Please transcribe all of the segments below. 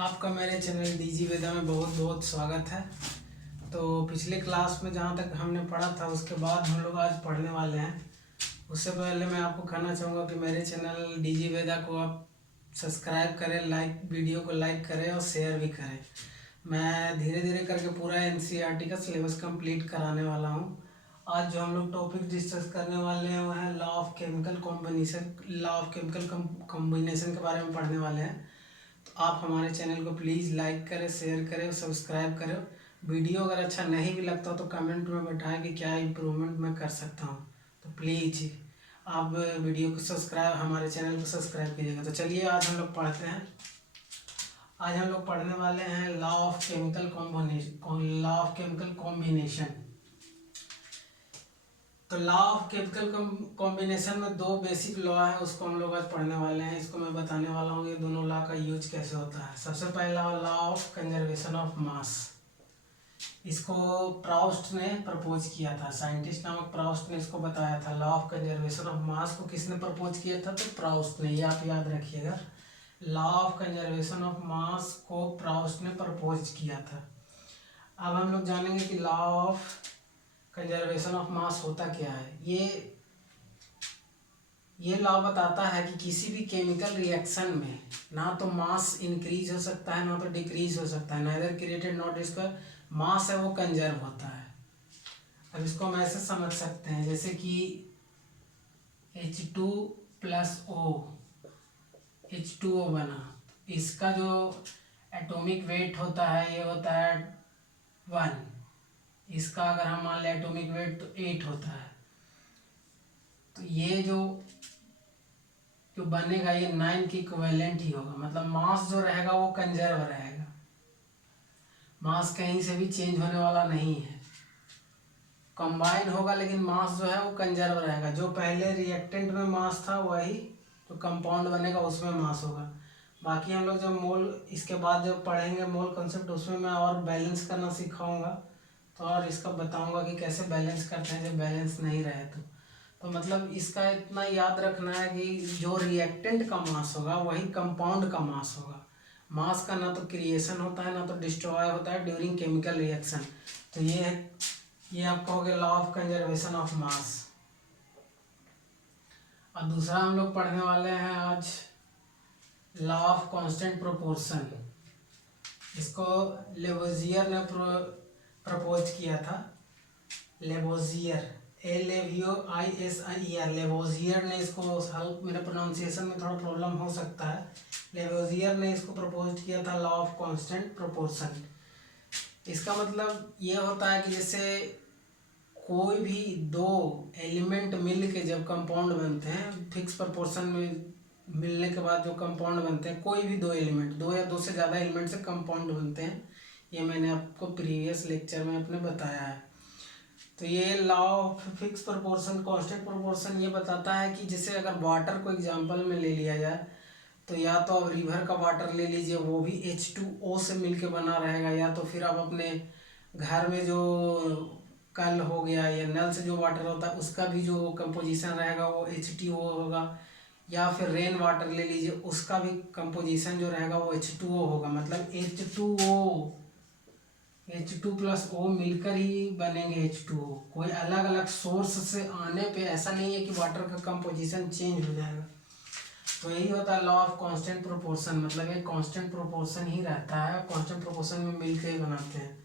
आपका मेरे channel DG वेदा में बहुत बहुत स्वागत है। तो पिछले क्लास में जहाँ तक हमने पढ़ा था उसके बाद हम लोग आज पढ़ने वाले हैं। उससे पहले मैं आपको कहना चाहूँगा कि मेरे चैनल डीजी वेदा को आप सब्सक्राइब करें, वीडियो को लाइक करें और शेयर भी करें। मैं धीरे धीरे करके पूरा एनसीईआरटी का सिलेबस कंप्लीट कराने वाला हूँ। आज जो हम लोग टॉपिक डिस्कस करने वाले हैं वो है लॉ ऑफ केमिकल कॉम्बिनेशन के बारे में पढ़ने वाले हैं। तो आप हमारे चैनल को प्लीज़ लाइक करें, शेयर करें और सब्सक्राइब करें। वीडियो अगर अच्छा नहीं भी लगता तो कमेंट में बताएं कि क्या इम्प्रूवमेंट मैं कर सकता हूँ। तो प्लीज़ आप वीडियो को हमारे चैनल को सब्सक्राइब कीजिएगा। तो चलिए आज हम लोग पढ़ते हैं। आज हम लोग पढ़ने वाले हैं लॉ ऑफ केमिकल कॉम्बिनेशन। तो लॉ ऑफ केमिकल कॉम्बिनेशन में दो बेसिक लॉ है, उसको हम लोग आज पढ़ने वाले हैं। इसको मैं बताने वाला हूँ ये दोनों लॉ का यूज कैसे होता है। सबसे पहला law of conservation of mass. इसको प्राउस्ट ने प्रपोज किया था, साइंटिस्ट नामक प्राउस्ट ने इसको बताया था। Law of conservation of mass को किसने प्रपोज किया था? तो प्राउस्ट ने। ये आप याद रखिएगा, law of conservation of mass को प्राउस्ट ने प्रपोज किया था। अब हम लोग जानेंगे कि law of conservation of mass होता क्या है। ये लॉ बताता है कि किसी भी केमिकल रिएक्शन में ना तो मास इंक्रीज हो सकता है ना तो डिक्रीज हो सकता है। नाइदर क्रिएटेड नॉट इसका मास है वो कंजर्व होता है। अब इसको हम ऐसे समझ सकते हैं जैसे कि H2 प्लस O, H2O बना। इसका जो एटॉमिक वेट होता है ये होता है 1। इसका अगर हम मान लें एटॉमिक वेट तो 8 होता है। तो ये जो बनेगा ये 9 की इक्विवेलेंट ही होगा। मतलब मास जो रहेगा वो कंजर्व रहेगा, मास कहीं से भी चेंज होने वाला नहीं है। कंबाइन होगा लेकिन मास जो है वो कंजर्व रहेगा। जो पहले रिएक्टेंट में मास था वही जो कंपाउंड बनेगा उसमें मास होगा। बाकी हम लोग जब मोल इसके बाद जब पढ़ेंगे मोल कंसेप्ट उसमें मैं और बैलेंस करना सिखाऊंगा। तो और इसका बताऊंगा कि कैसे बैलेंस करते हैं जब बैलेंस नहीं रहे तो मतलब इसका इतना याद रखना है कि जो रिएक्टेंट का मास होगा वही कंपाउंड का मास होगा। मास का ना तो क्रिएशन होता है ना तो डिस्ट्रॉय होता है ड्यूरिंग केमिकल रिएक्शन। तो ये आप कहोगे law of conservation of mass. और दूसरा हम लोग पढ़ने वाले हैं आज लॉ ऑफ कांस्टेंट प्रोपोर्शन। इसको लेवोजियर ने प्रपोज किया था। लेवोजियर, LAVOISIER, लेवोजियर ने इसको, हेल्प मेरे प्रोनाउंसिएशन में थोड़ा प्रॉब्लम हो सकता है। लेवोजियर ने इसको प्रपोज किया था लॉ ऑफ कांस्टेंट प्रोपोर्शन। इसका मतलब ये होता है कि जैसे कोई भी दो एलिमेंट मिल के जब कंपाउंड बनते हैं, फिक्स प्रोपोर्शन में मिलने के बाद जो कंपाउंड बनते हैं, कोई भी दो एलिमेंट, दो या दो से ज़्यादा एलिमेंट से कंपाउंड बनते हैं। ये मैंने आपको प्रीवियस लेक्चर में अपने बताया है। तो ये law of fix proportion constant proportion ये बताता है कि जैसे अगर वाटर को एग्जांपल में ले लिया जाए तो या तो आप रिवर का वाटर ले लीजिए, वो भी H2O से मिलके बना रहेगा। या तो फिर आप अपने घर में जो कल हो गया या नल से जो वाटर होता है उसका भी जो कंपोजिशन रहेगा वो H2O होगा। या फिर रेन वाटर ले लीजिए, उसका भी कंपोजिशन जो रहेगा वो H2O होगा। मतलब H2 प्लस O मिलकर ही बनेंगे H2O। कोई अलग अलग सोर्स से आने पे ऐसा नहीं है कि वाटर का कंपोजिशन चेंज हो जाएगा। तो यही होता है लॉ ऑफ कांस्टेंट प्रोपोर्शन। मतलब ये कांस्टेंट प्रोपोर्शन ही रहता है, कांस्टेंट प्रोपोर्शन में मिलकर ही बनाते हैं।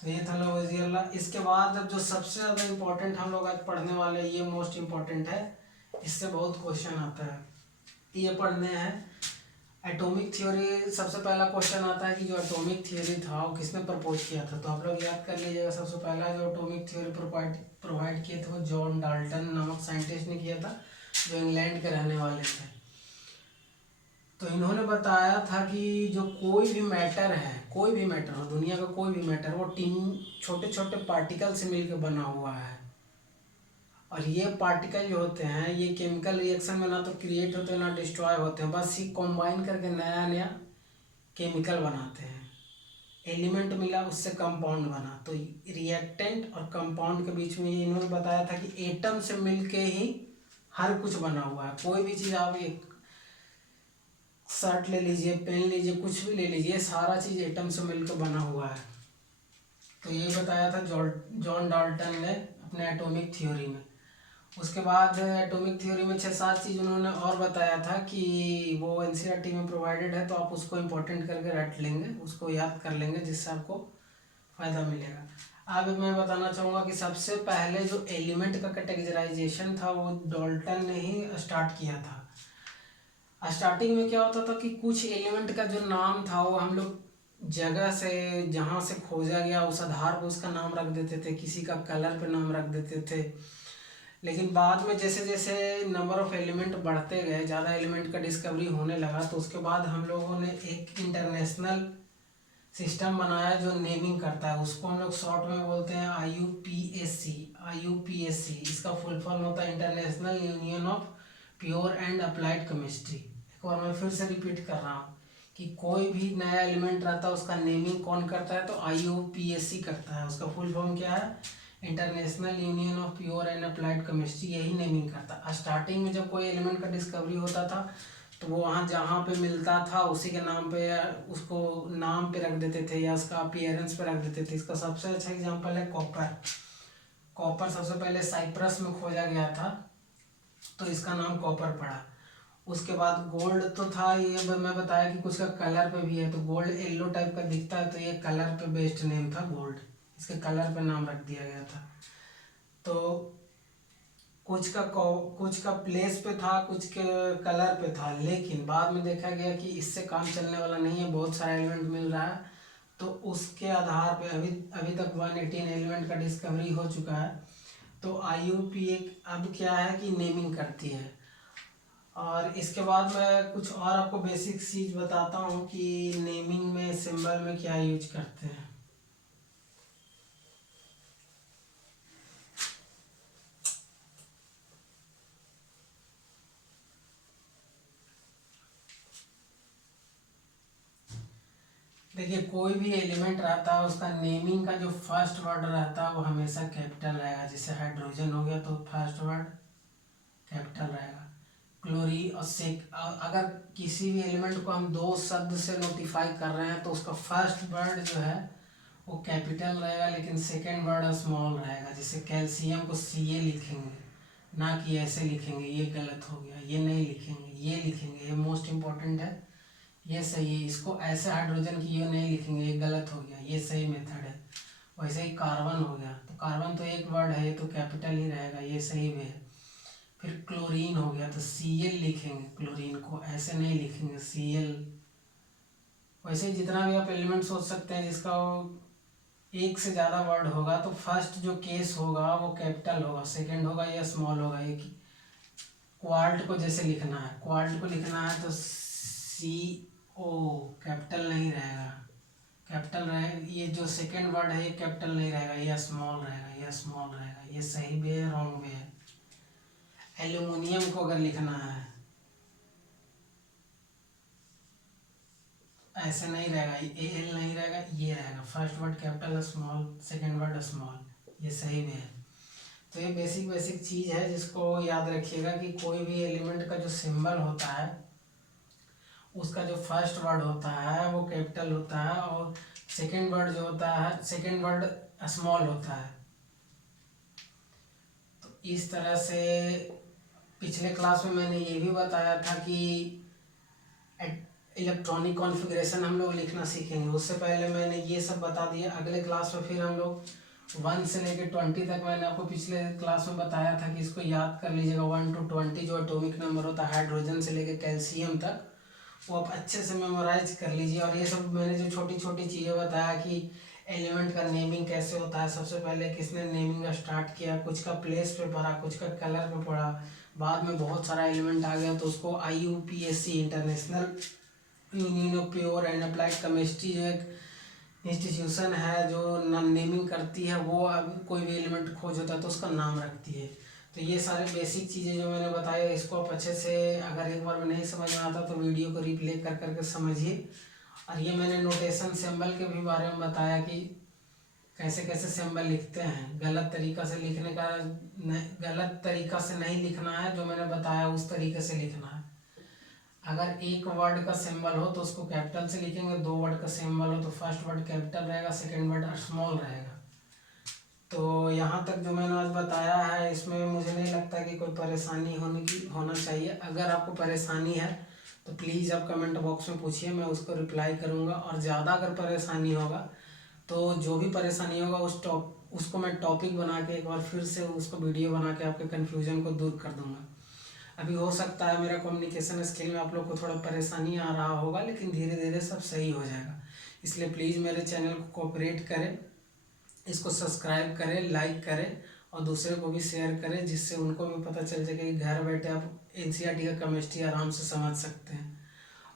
तो ये था लेवोजियर लॉ। इसके बाद अब जो सबसे ज़्यादा इम्पोर्टेंट हम लोग आज पढ़ने वाले हैं, ये मोस्ट इम्पोर्टेंट है, इससे बहुत क्वेश्चन आता है। ये पढ़ने हैं एटॉमिक थ्योरी। सबसे पहला क्वेश्चन आता है कि जो एटॉमिक थ्योरी था वो किसने प्रपोज किया था। तो आप लोग याद कर लीजिएगा, सबसे पहला जो एटॉमिक थ्योरी प्रोवाइड किए थे वो जॉन डाल्टन नामक साइंटिस्ट ने किया था, जो इंग्लैंड के रहने वाले थे। तो इन्होंने बताया था कि जो कोई भी मैटर हो, दुनिया का कोई भी मैटर, वो छोटे छोटे पार्टिकल से मिलकर बना हुआ है। और ये पार्टिकल जो होते हैं ये केमिकल रिएक्शन में ना तो क्रिएट होते हैं ना डिस्ट्रॉय होते हैं, बस ये कंबाइन करके नया नया केमिकल बनाते हैं। एलिमेंट मिला उससे कंपाउंड बना। तो रिएक्टेंट और कंपाउंड के बीच में ये इन्होंने बताया था कि एटम से मिलके ही हर कुछ बना हुआ है। कोई भी चीज़ आप एक शर्ट ले लीजिए, पेन लीजिए, कुछ भी ले लीजिए, सारा चीज़ एटम से मिलकर बना हुआ है। तो ये बताया था जॉन डाल्टन ने अपने एटॉमिक थ्योरी में। उसके बाद एटॉमिक थ्योरी में 6-7 चीज़ उन्होंने और बताया था कि वो एनसीईआरटी में प्रोवाइडेड है, तो आप उसको इम्पोर्टेंट करके रट लेंगे, उसको याद कर लेंगे, जिससे आपको फ़ायदा मिलेगा। अब मैं बताना चाहूँगा कि सबसे पहले जो एलिमेंट का कैटेगराइजेशन था वो डाल्टन ने ही स्टार्ट किया था। स्टार्टिंग में क्या होता था कि कुछ एलिमेंट का जो नाम था वो हम लोग जगह से, जहाँ से खोजा गया उस आधार पर उसका नाम रख देते थे, किसी का कलर पे नाम रख देते थे। लेकिन बाद में जैसे जैसे नंबर ऑफ एलिमेंट बढ़ते गए, ज़्यादा एलिमेंट का डिस्कवरी होने लगा, तो उसके बाद हम लोगों ने एक इंटरनेशनल सिस्टम बनाया जो नेमिंग करता है। उसको हम लोग शॉर्ट में बोलते हैं IUPAC। IUPAC इसका फुल फॉर्म होता है international union of pure and applied chemistry. एक बार मैं फिर से रिपीट कर रहा हूँ कि कोई भी नया एलिमेंट रहता है उसका नेमिंग कौन करता है, तो IUPAC करता है। उसका फुल फॉर्म क्या है? International union of pure and applied chemistry, यही नेमिंग करता है। स्टार्टिंग में जब कोई एलिमेंट का डिस्कवरी होता था तो वो वहाँ जहाँ पे मिलता था उसी के नाम पे, या उसको नाम पे रख देते थे, या उसका अपीयरेंस पे रख देते थे। इसका सबसे अच्छा एग्जांपल है कॉपर। कॉपर सबसे पहले साइप्रस में खोजा गया था, तो इसका नाम कॉपर पड़ा। उसके बाद गोल्ड तो था, ये मैं बताया कि कुछ का कलर पे भी है, तो गोल्ड येलो टाइप का दिखता है, तो ये कलर पे बेस्ड नेम था गोल्ड, इसके कलर पे नाम रख दिया गया था। तो कुछ का प्लेस पे था, कुछ के कलर पे था, लेकिन बाद में देखा गया कि इससे काम चलने वाला नहीं है, बहुत सारा एलिमेंट मिल रहा है, तो उसके आधार पे अभी अभी तक 118 एलिमेंट का डिस्कवरी हो चुका है। तो IUPAC अब क्या है कि नेमिंग करती है। और इसके बाद मैं कुछ और आपको बेसिक चीज़ बताता हूँ कि नेमिंग में सिंबल में क्या यूज करते हैं। देखिए, कोई भी एलिमेंट रहता है उसका नेमिंग का जो फर्स्ट वर्ड रहता है वो हमेशा कैपिटल रहेगा। जैसे हाइड्रोजन हो गया तो फर्स्ट वर्ड कैपिटल रहेगा। क्लोरीन और अगर किसी भी एलिमेंट को हम दो शब्द से नोटिफाई कर रहे हैं तो उसका फर्स्ट वर्ड जो है वो कैपिटल रहेगा, लेकिन सेकेंड वर्ड स्मॉल रहेगा। जैसे कैल्शियम को Ca लिखेंगे, ना कि ऐसे लिखेंगे, ये गलत हो गया। ये नहीं लिखेंगे, ये लिखेंगे, ये मोस्ट इम्पॉर्टेंट है, ये सही है। इसको ऐसे हाइड्रोजन की ये नहीं लिखेंगे, ये गलत हो गया, ये सही मेथड है। वैसे ही कार्बन हो गया, तो कार्बन तो एक वर्ड है, ये तो कैपिटल ही रहेगा, ये सही भी है। फिर क्लोरीन हो गया तो Cl लिखेंगे, क्लोरीन को ऐसे नहीं लिखेंगे, Cl। वैसे ही जितना भी आप एलिमेंट सोच सकते हैं जिसका एक से ज़्यादा वर्ड होगा तो फर्स्ट जो केस होगा वो कैपिटल होगा, सेकंड होगा या स्मॉल होगा। एक क्वार्ट को जैसे लिखना है, क्वार्ट को लिखना है तो CO कैपिटल नहीं रहेगा, कैपिटल रहे। ये जो सेकंड वर्ड है ये कैपिटल नहीं रहेगा, ये स्मॉल रहेगा, ये स्मॉल रहेगा। ये सही भी है, रॉन्ग भी है। एल्यूमिनियम को अगर लिखना है ऐसे नहीं रहेगा, AL नहीं रहेगा, ये रहेगा। First word capital, small, second word small, ये सही भी है। तो ये बेसिक बेसिक चीज़ है जिसको याद रखिएगा कि कोई भी एलिमेंट का जो सिंबल होता है उसका जो फर्स्ट वर्ड होता है वो कैपिटल होता है, और सेकंड वर्ड जो होता है, सेकंड वर्ड स्मॉल होता है। तो इस तरह से पिछले क्लास में मैंने ये भी बताया था कि इलेक्ट्रॉनिक कॉन्फ़िगरेशन हम लोग लिखना सीखेंगे। उससे पहले मैंने ये सब बता दिया। अगले क्लास में फिर हम लोग 1 से लेकर 20 तक मैंने आपको पिछले क्लास में बताया था कि इसको याद कर लीजिएगा। 1 to 20 जो एटॉमिक नंबर होता है हाइड्रोजन से लेकर कैल्शियम तक, वो आप अच्छे से मेमोराइज कर लीजिए। और ये सब मैंने जो छोटी छोटी चीज़ें बताया कि एलिमेंट का नेमिंग कैसे होता है, सबसे पहले किसने नेमिंग का स्टार्ट किया, कुछ का प्लेस पे पढ़ा, कुछ का कलर पे पढ़ा, बाद में बहुत सारा एलिमेंट आ गया तो उसको IUPAC international union of pure and applied chemistry जो एक इंस्टीट्यूशन है जो नेमिंग करती है, वो अब कोई भी एलिमेंट खोज होता है तो उसका नाम रखती है। तो ये सारे बेसिक चीज़ें जो मैंने बताया इसको आप अच्छे से, अगर एक बार में नहीं समझ में आता तो वीडियो को रिप्ले कर करके समझिए। और ये मैंने नोटेशन सिंबल के भी बारे में बताया कि कैसे कैसे सिंबल लिखते हैं। गलत तरीका से लिखने का गलत तरीका से नहीं लिखना है, जो मैंने बताया उस तरीके से लिखना है। अगर एक वर्ड का सिंबल हो तो उसको कैपिटल से लिखेंगे, दो वर्ड का सिंबल हो तो फर्स्ट वर्ड कैपिटल रहेगा, सेकंड वर्ड स्मॉल रहेगा। तो यहाँ तक जो मैंने आज बताया है इसमें मुझे नहीं लगता कि कोई परेशानी होना चाहिए। अगर आपको परेशानी है तो प्लीज़ आप कमेंट बॉक्स में पूछिए, मैं उसको रिप्लाई करूँगा। और ज़्यादा अगर परेशानी होगा तो जो भी परेशानी होगा उसको मैं टॉपिक बना के एक बार फिर से उसको वीडियो बना के आपके कन्फ्यूज़न को दूर कर दूँगा। अभी हो सकता है मेरा कम्युनिकेशन स्किल में आप लोग को थोड़ा परेशानी आ रहा होगा, लेकिन धीरे धीरे सब सही हो जाएगा। इसलिए प्लीज़ मेरे चैनल को कोऑपरेट करें, इसको सब्सक्राइब करें, लाइक करें और दूसरे को भी शेयर करें, जिससे उनको भी पता चल जाए कि घर बैठे आप एनसीईआरटी का केमिस्ट्री आराम से समझ सकते हैं।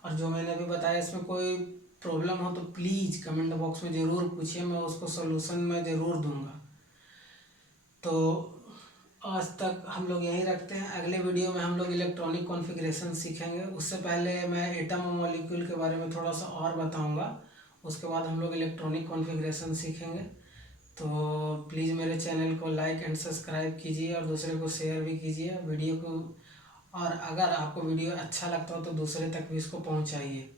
और जो मैंने अभी बताया इसमें कोई प्रॉब्लम हो तो प्लीज़ कमेंट बॉक्स में ज़रूर पूछिए, मैं उसको सोल्यूशन में ज़रूर दूंगा। तो आज तक हम लोग यहीं रखते हैं। अगले वीडियो में हम लोग इलेक्ट्रॉनिक कॉन्फ़िगरेशन सीखेंगे। उससे पहले मैं एटम और मॉलिक्यूल के बारे में थोड़ा सा और बताऊंगा, उसके बाद हम लोग इलेक्ट्रॉनिक कॉन्फ़िगरेशन सीखेंगे। तो प्लीज़ मेरे चैनल को लाइक एंड सब्सक्राइब कीजिए और दूसरे को शेयर भी कीजिए वीडियो को। और अगर आपको वीडियो अच्छा लगता हो तो दूसरे तक भी इसको पहुंचाइए।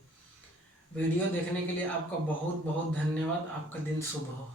वीडियो देखने के लिए आपका बहुत बहुत धन्यवाद। आपका दिन शुभ हो।